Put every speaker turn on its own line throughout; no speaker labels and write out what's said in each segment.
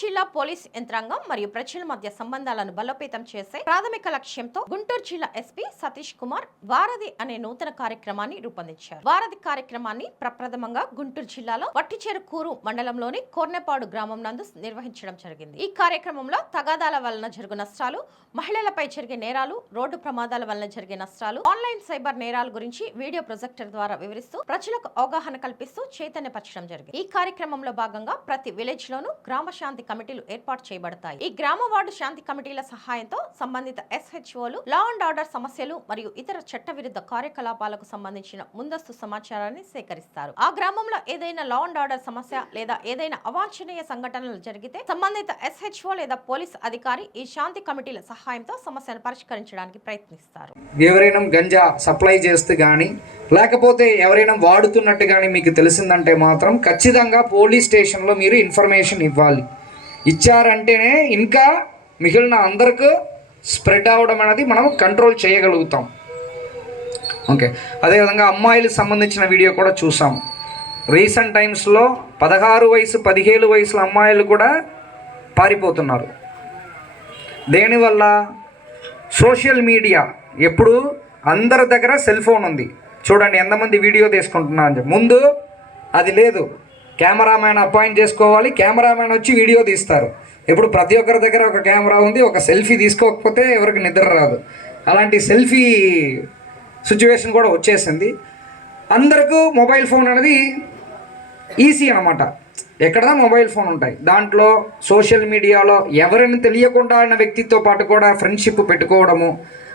జిల్లా పోలీస్ యంత్రాంగం మరియు ప్రజల మధ్య సంబంధాలను బలోపేతం చేసే ప్రాథమిక లక్ష్యంతో గుంటూరు జిల్లా ఎస్పీ సతీష్ కుమార్ వారధి అనే నూతన కార్యక్రమాన్ని రూపొందించారు. వారధి కార్యక్రమాన్ని ప్రప్రథమంగా గుంటూరు జిల్లాలో వట్టిచెరుకూరు మండలంలోని కోర్నెపాడు గ్రామం నందు నిర్వహించడం జరిగింది. ఈ కార్యక్రమంలో తగాదాల వలన జరుగు నష్టాలు మహిళలపై జరిగే నేరాలు రోడ్డు ప్రమాదాల వలన జరిగే నష్టాలు ఆన్లైన్ సైబర్ నేరాల గురించి వీడియో ప్రొజెక్టర్ ద్వారా వివరిస్తూ ప్రజలకు అవగాహన కల్పిస్తూ చైతన్యపరచడం జరిగింది. ఈ కార్యక్రమంలో భాగంగా ప్రతి విలేజ్ లోను గ్రామ శాంతి కమిటీలు ఏర్పాటు చేయబడతాయి. ఈ గ్రామ వార్డు శాంతి కమిటీల సహాయంతో సంబంధిత ఎస్హెచ్ఓలు లా అండ్ ఆర్డర్ సమస్యలు మరియు ఇతర చట్టవిరుద్ధ కార్యకలాపాలకు సంబంధించిన ముందస్తు సమాచారాన్ని సేకరిస్తారు. ఆ గ్రామంలో ఏదైనా లా అండ్ ఆర్డర్ సమస్య లేదా ఏదైనా అవాంఛనీయ సంఘటనలు జరిగితే సంబంధిత ఎస్హెచ్ఓ లేదా పోలీస్ అధికారి ఈ శాంతి కమిటీల సహాయంతో సమస్యను పరిష్కరించడానికి ప్రయత్నిస్తారు.
ఎవరైనా గంజా సప్లై చేస్తే కానీ లేకపోతే ఎవరైనా వాడుతున్నట్టు కానీ మీకు తెలిసిందంటే మాత్రం ఖచ్చితంగా పోలీస్ స్టేషన్లో మీరు ఇన్ఫర్మేషన్ ఇవ్వాలి. ఇచ్చారంటేనే ఇంకా మిగిలిన అందరికీ స్ప్రెడ్ అవ్వడం అనేది మనం కంట్రోల్ చేయగలుగుతాం. ఓకే. అదేవిధంగా అమ్మాయిలకు సంబంధించిన వీడియో కూడా చూసాం. రీసెంట్ టైమ్స్లో పదహారు వయసు పదిహేడు వయసుల అమ్మాయిలు కూడా పారిపోతున్నారు. దేనివల్ల? Social media. ఎప్పుడు అందరి దగ్గర సెల్ ఫోన్ ఉంది. చూడండి ఎంతమంది వీడియో తీసుకుంటున్నారు అని ముందు అది లేదు. కెమెరామ్యాన్ అపాయింట్ చేసుకోవాలి. కెమెరామ్యాన్ వచ్చి వీడియో తీస్తారు. ఇప్పుడు ప్రతి ఒక్కరి దగ్గర ఒక కెమెరా ఉంది ఒక సెల్ఫీ తీసుకోకపోతే ఎవరికి నిద్ర రాదు. అలాంటి సెల్ఫీ సిచ్యువేషన్ కూడా వచ్చేసింది. అందరికీ మొబైల్ ఫోన్ అనేది ఈజీ అనమాట ఎక్కడదా మొబైల్ ఫోన్ ఉంటాయి. దాంట్లో సోషల్ మీడియాలో ఎవరిని తెలియకుండా ఉన్న వ్యక్తితో పాటు కూడా ఫ్రెండ్షిప్ పెట్టుకోవడము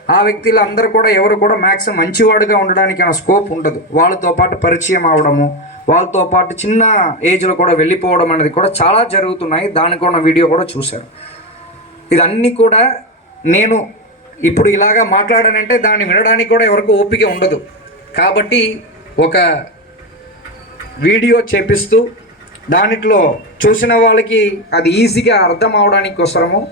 ఆ వ్యక్తులు అందరూ కూడా ఎవరు కూడా మ్యాక్సిమం మంచివాడుగా ఉండడానికి ఆ స్కోప్ ఉండదు. వాళ్ళతో పాటు పరిచయం అవడము వాళ్ళతో పాటు చిన్న ఏజ్లో కూడా వెళ్ళిపోవడం అనేది కూడా చాలా జరుగుతున్నాయి. దానికి ఉన్న వీడియో కూడా చూశారు. ఇదన్నీ కూడా నేను ఇప్పుడు ఇలాగా మాట్లాడానంటే దాన్ని వినడానికి కూడా ఎవరికి ఓపిక ఉండదు. కాబట్టి ఒక వీడియో చేపిస్తూ దానిట్లో చూసిన వాళ్ళకి అది ఈజీగా అర్థం అవడానికి కోసము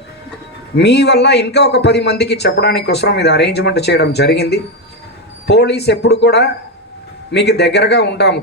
మీ వల్ల ఇంకా ఒక పది మందికి చెప్పడానికి కోసం ఇది అరేంజ్మెంట్ చేయడం జరిగింది. పోలీస్ ఎప్పుడు కూడా మీకు దగ్గరగా ఉంటాము.